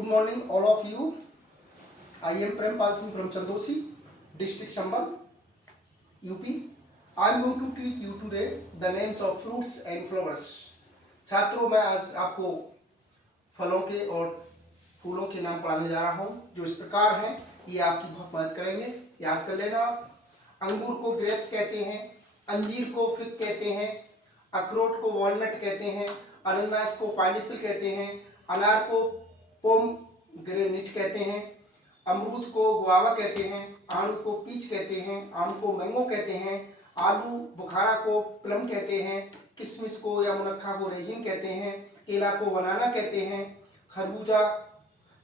Good morning, all of you. I am Prempal Singh from Chandosi, district Chambal, UP. I am going to teach you today the names of fruits and flowers. छात्रों, मैं आज आपको फलों के और फूलों के नाम पढ़ाने जा रहा हूँ जो इस प्रकार हैं। ये आपकी बहुत मदद करेंगे। याद कर लेना। अंगूर को ग्रेप्स कहते हैं, अंजीर को फिग कहते हैं, अखरोट को वॉलनट कहते हैं, अनानास को पाइनएप्पल कहते हैं, अनार को पोमग्रेनेट कहते हैं, अमरूद को गुआवा कहते हैं, आड़ू को पीच कहते हैं, आम को मैंगो कहते हैं, आलू बुखारा को प्लम कहते हैं, किशमिश को या मुनक्खा को रेजिन कहते हैं, केला को बनाना कहते हैं, खरबूजा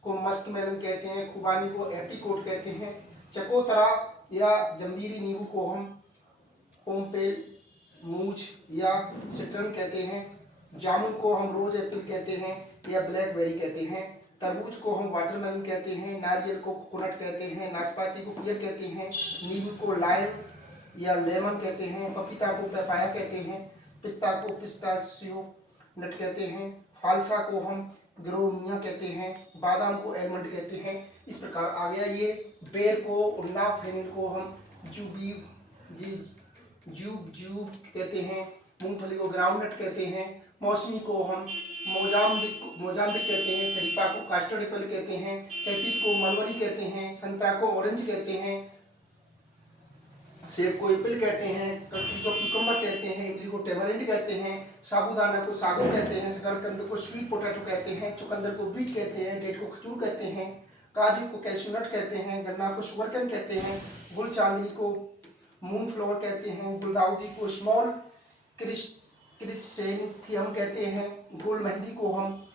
को मस्क मेलन कहते हैं, खुबानी को एप्रिकॉट कहते हैं, चकोतरा या जंबीरी नींबू को हम पोमपेल मूज या सिट्रन कहते हैं, जामुन को हम रोज एप्पल कहते हैं या ब्लैकबेरी कहते हैं, तरबूज को हम वाटरमेलन कहते हैं, नारियल को कोकोनट कहते हैं, नाशपाती को पियर कहते हैं, नींबू को लाइम या लेमन कहते हैं, पपीता को पपाया कहते हैं, पिस्ता को पिस्ताशियो नट कहते हैं, फालसा को हम ग्रोमिया कहते हैं, बादाम को एलमंड कहते हैं। इस प्रकार आ गया ये। बेर को उन्ना फेनिल को हम जूब कहते हैं, मूंगफली को ग्राउंडनट कहते हैं, मौसमी को हम मोजाम्बिक कहते हैं, शरीफा को कास्टर्ड एप्पल कहते हैं, सैफीद को मलबरी कहते हैं, संतरा को ऑरेंज कहते हैं, सेब को एप्पल कहते हैं, ककड़ी को क्यूकम्बर कहते हैं, इमली को टेमरिंड कहते हैं, साबूदाना को सागो कहते हैं, शकरकंद को स्वीट पोटैटो कहते हैं, चुकंदर को बीट कहते हैं, डेट को खजूर कहते हैं, काजू को कैश्यूनट कहते हैं, गन्ना को शुगरकेन कहते हैं, गुल चांदनी को मूनफ्लावर कहते हैं, गुलदाउदी को स्मॉल क्रिस्टेंथियम कहते हैं, गुल मेहंदी को हम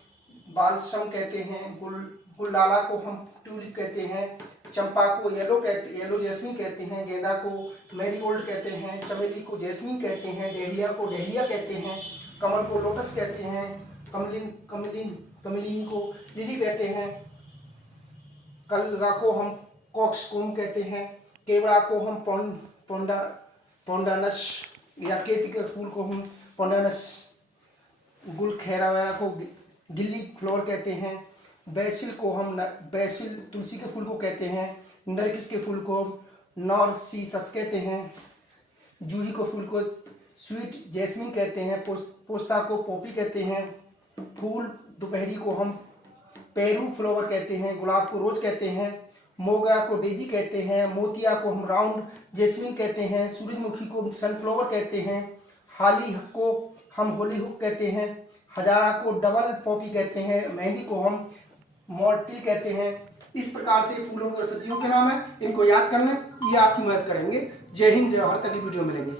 बालसम कहते हैं, गुलडाला को हम ट्यूलिप कहते हैं, चंपा को येलो जैस्मिन कहते हैं, गेंदा को मैरीगोल्ड कहते हैं, चमेली को जैस्मिन कहते हैं, डेहलिया को डेहलिया कहते हैं, कमल को लोटस कहते हैं, कमलिन को लिली कहते हैं, कलगा को हम कॉक्सकोम कहते हैं, केवड़ा को हम पोंडानस या केती के फूल को हम पोंडानस, गुलखैरा को गिल्ली फ्लोर कहते हैं, बैसिल तुलसी के फूल को कहते हैं, नरगिस के फूल को नॉर्सिसस कहते हैं, जूही को फूल को स्वीट जैस्मिन कहते हैं, पोस्ता को पोपी कहते हैं, फूल दोपहरी को हम पेरू फ्लावर कहते हैं, गुलाब को रोज कहते हैं, मोगरा को डेजी कहते हैं, मोतिया को हम राउंड जैस्मिन कहते हैं, सूरजमुखी को सनफ्लावर कहते हैं, हाली को हम होली हुक कहते हैं, हजारा को डबल पॉपी कहते हैं, मेहंदी को हम मॉर्टिल कहते हैं। इस प्रकार से फूलों और सब्जियों के नाम है। इनको याद करना, ये आपकी मदद करेंगे। जय हिंद, जय भारत। अगली वीडियो मिलेंगे।